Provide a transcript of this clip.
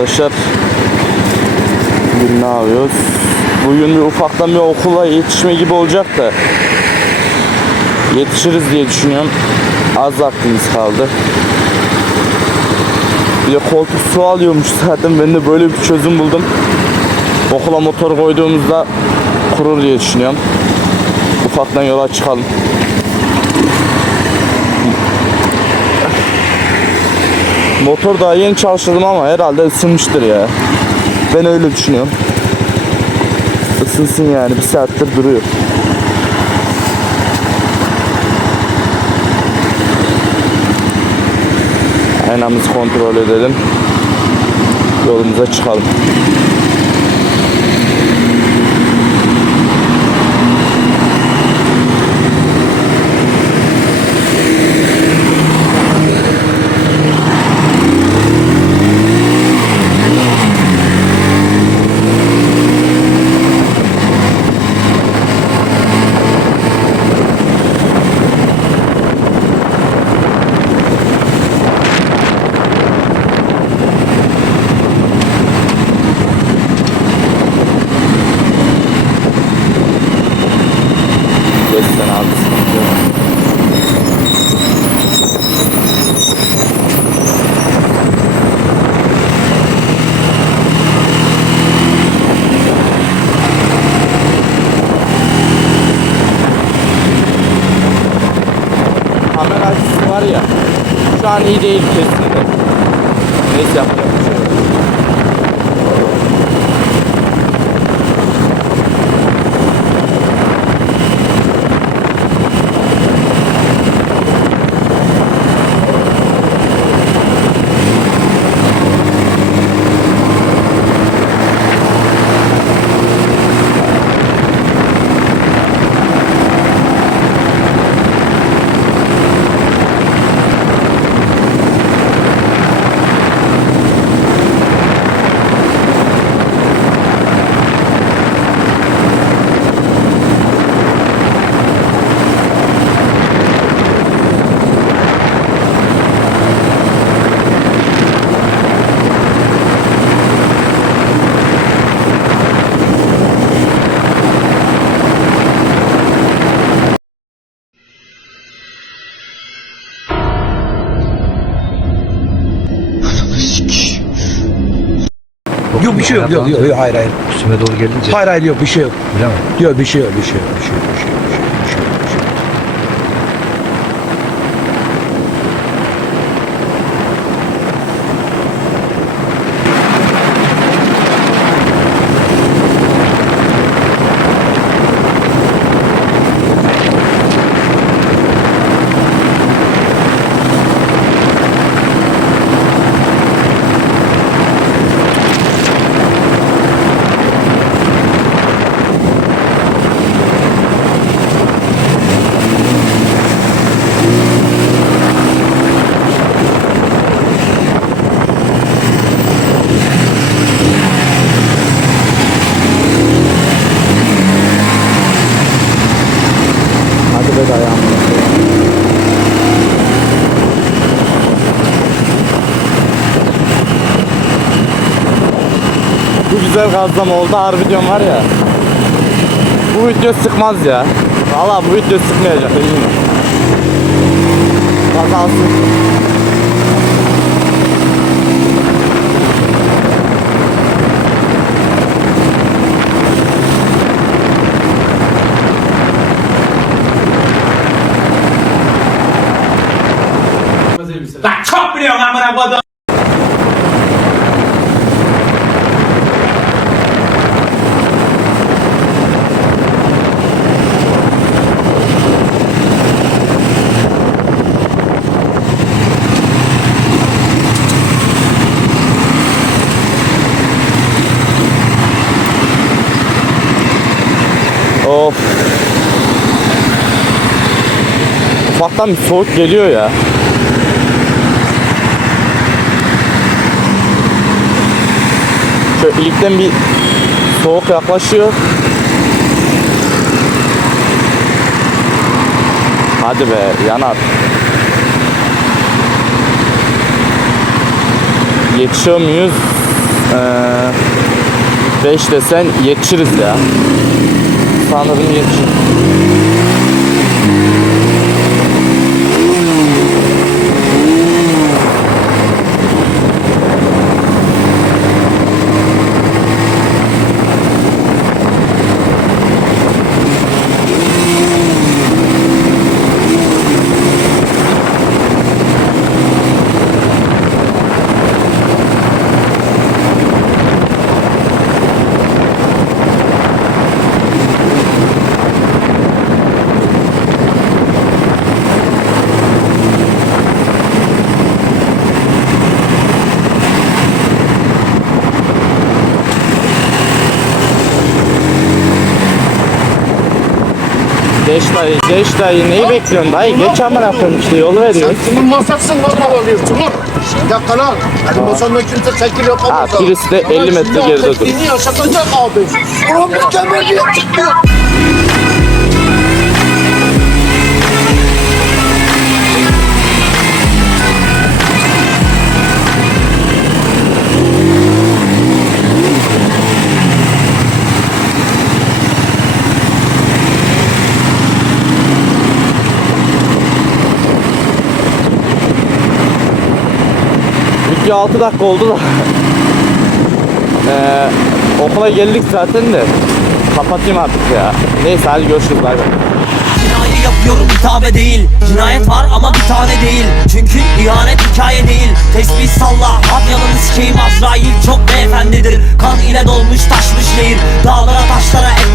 arkadaşlar. Bugün ne yapıyoruz? Bugün bir ufaktan bir okula yetişme gibi olacak da yetişiriz diye düşünüyorum. Az vaktimiz kaldı. Bir de koltuk su alıyormuş zaten. Ben de böyle bir çözüm buldum. Okula motor koyduğumuzda kurur diye düşünüyorum. Ufaktan yola çıkalım. Motor daha yeni çalıştırdım ama herhalde ısınmıştır ya. Ben öyle düşünüyorum. Isınsın yani bir saattir duruyor. Aynamızı kontrol edelim. Yolumuza çıkalım. Şu an iyi değil kesinlikle. Neyse yapacak bir şey yok. Şey yok yok yok, hayır hayır. Üstüme doğru gelince. Hayır hayır yok bir şey yok. Mi? Yok bir şey yok bir şey yok bir şey yok bir şey yok Dayağım. Bu güzel gazlama oldu harbiden var ya. Bu video sıkmaz ya. Valla bu video sıkmayacak eminim. Ufaktan bir soğuk geliyor ya. Şöyle ilikten bir soğuk yaklaşıyor. Hadi be yanar. Yetişiyor muyuz? 5 desen yetişiriz ya. Sanırım yetişir. Geç dayı, geç dayı. Neyi bekliyorsun dayı? Geç amına koyayım işte yolu veriyor. Kimin masasın normal alıyorsun lan? Bir dakika lan. Hadi masanın kimse şekil yapamaz. Ha, birisi de 50 metre geride dur. Tekniğini yaşatacak abi. Ulan mükemmel bir çıkmıyor. Video 6 dakika oldu da. Ee, okula geldik zaten de. Kapatayım artık ya. Neyse hadi görüşürüz bay yapıyorum hitabe değil. Cinayet var ama bir tane değil. Çünkü ihanet hikaye değil. Tesbih salla Hadi yalanı sikeyim. Azrail çok beyefendidir. Kan ile dolmuş taşmış şehir Dağlara taşlara et